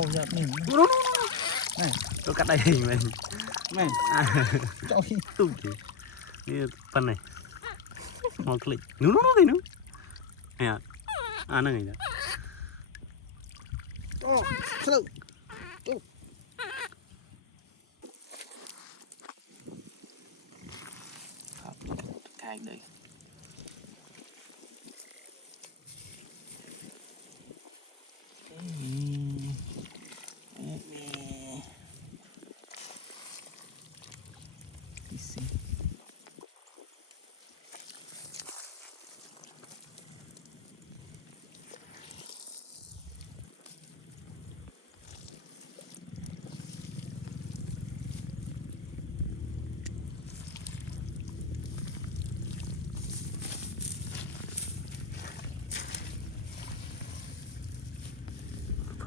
thâu ra nè này tôi cắt đây hình mình này cho tụi như phần này một click nó cái nữa nè nó này đó sao cái đây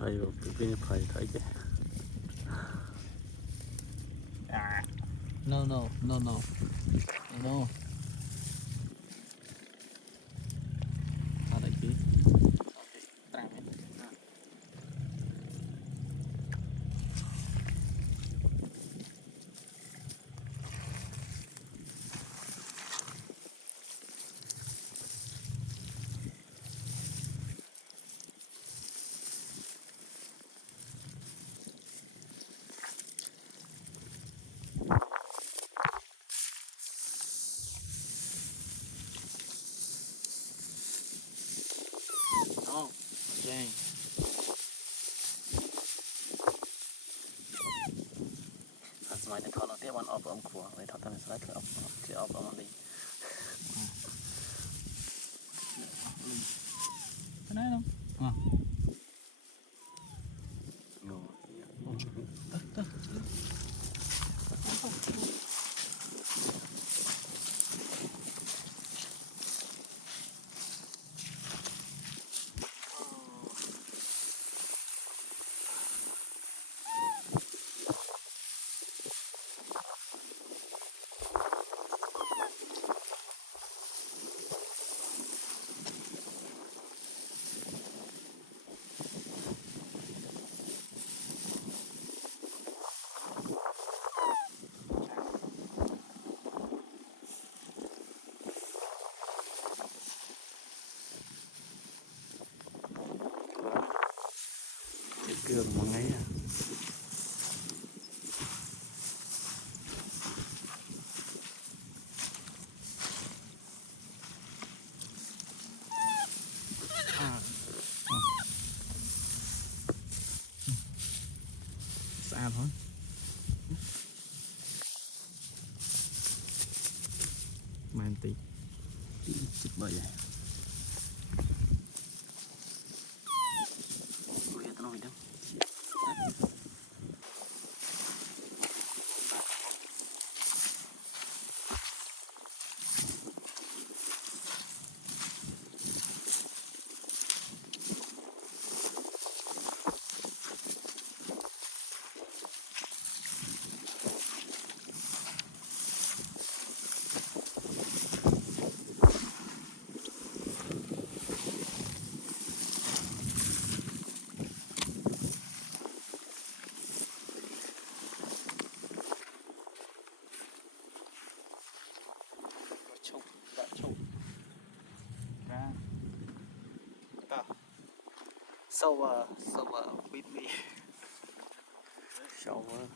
phải cái phải thấy chứ no no no no no ở đây chứ oh okay sớm này thọ nó tiếp ăn ốp ốm khua vậy thọ tao sẽ thử ốp thì ốp ốm đi cái này không cưa một ngày à xa thôi mang tí chụp bởi vậy so with me shower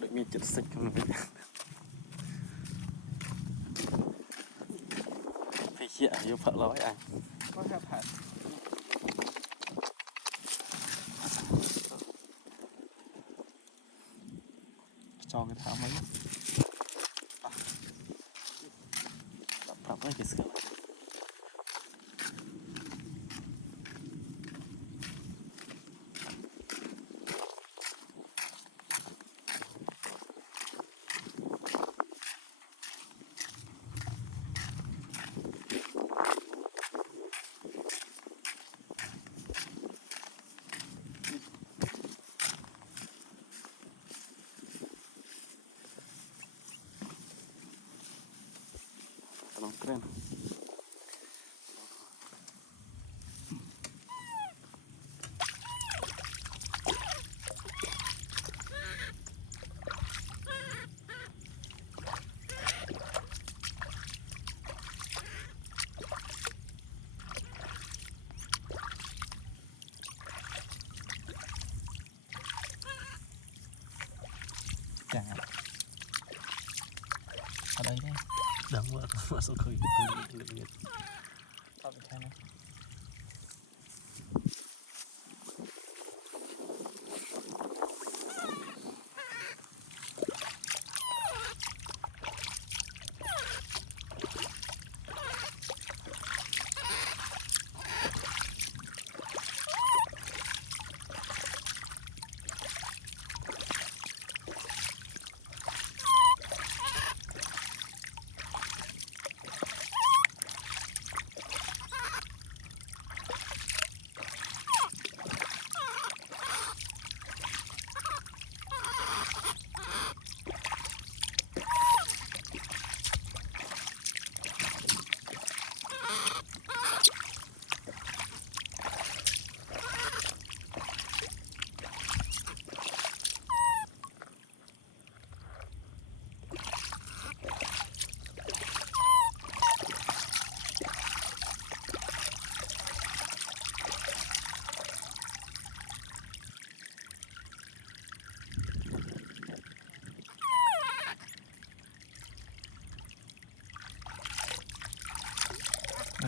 được miếng chật xích không biết phải chia vô phật lối anh có hạt hạt cho cái tháo mấy đập đập lấy cái sườn keren. Jangan. Ada ini. Dah masuk ke ini. Apa sana?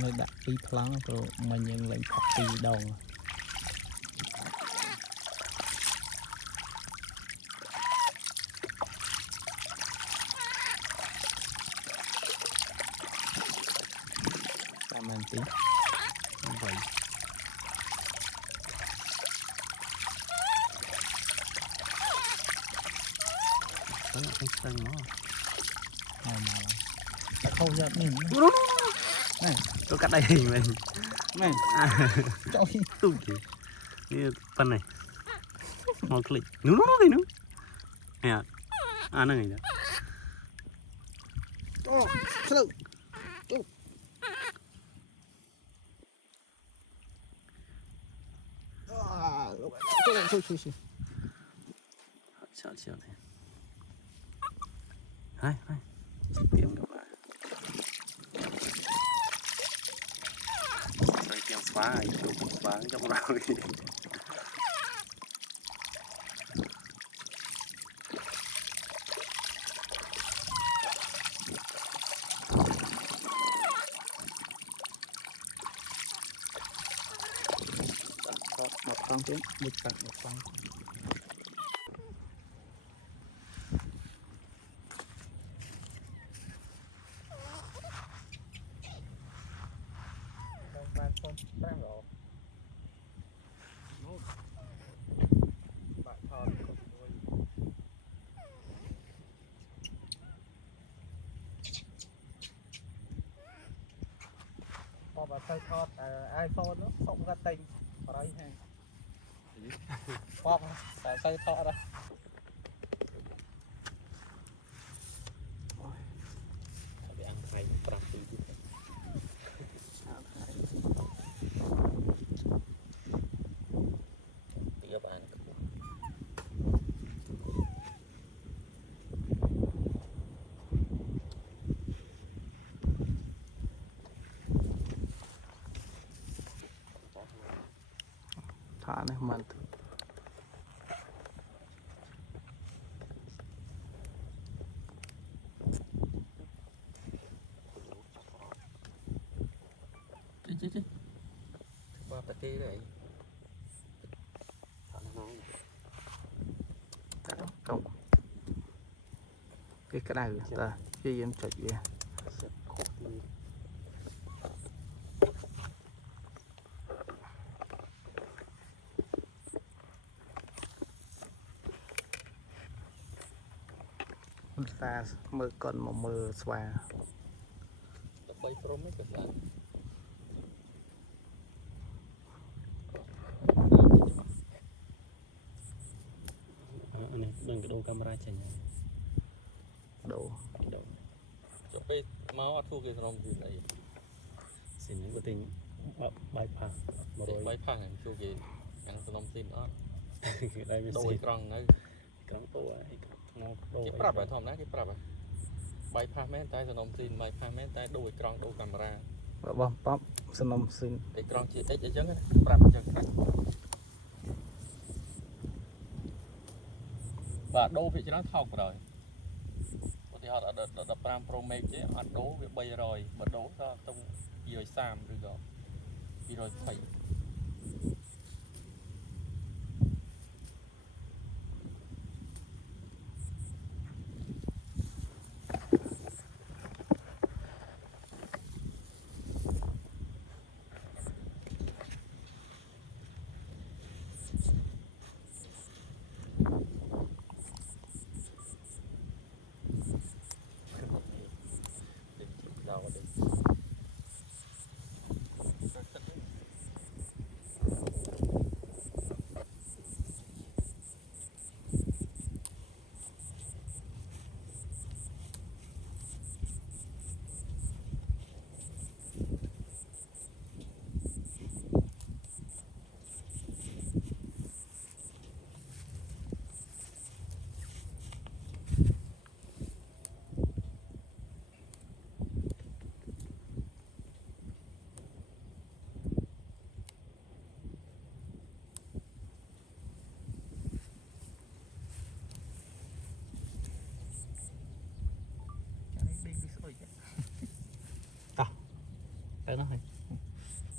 Anh đặt đi phẳng rồi mà nhận lệnh phạt đi đồng làm anh tí vậy Đó là cái xanh nó mà không ra nhìn này tôi cắt đây hình mình này trời tụi chị như phần này màu click nó cái nữa nè nó này đó sợ này hai tìm gặp lại đây tiếng phá ấy chỗ phá trong rồi một con tiếng một con đang rồi bạn thonพอมาใส่ทอดiPhone เนาะส่งกันติงอะไรแห้งพอแต่ใส่ทอดอะไปอันไทยปรับปีที่ฐานเนี่ยมันจิ๊ว่าปฏิเลยcậu cái này ta khi em chạy về ta mơ con mà mơ xòa quay from mấy cái này đừng cái đồ camera chạy nhau đồ cho bây máu thua cái rong gì này xin những cái tình bài phẳng mà rồi bay phẳng này thua cái yang snom xin đó đây mình đôi xin con đấy cắn tổ ấy nó cái prap phải thom nát cái prap bay phẳng mấy tay snom xin bay phẳng mấy tay đôi con đôi camera របស់ប៉បសំណុំស៊ីន cái con chị x ở chân prap chân và đô vị trí nó thọc rồi thì họ đã đập ram pro make chứ họ đố việc bay rồi mà đố cho tung rồi sam rồi phải đầu đi cái nó hay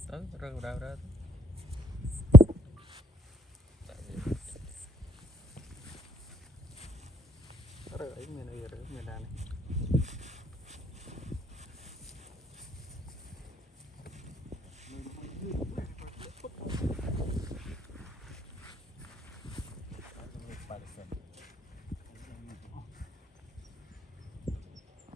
tới rừng đâu đó rồi ấy mình này rồi mình ra này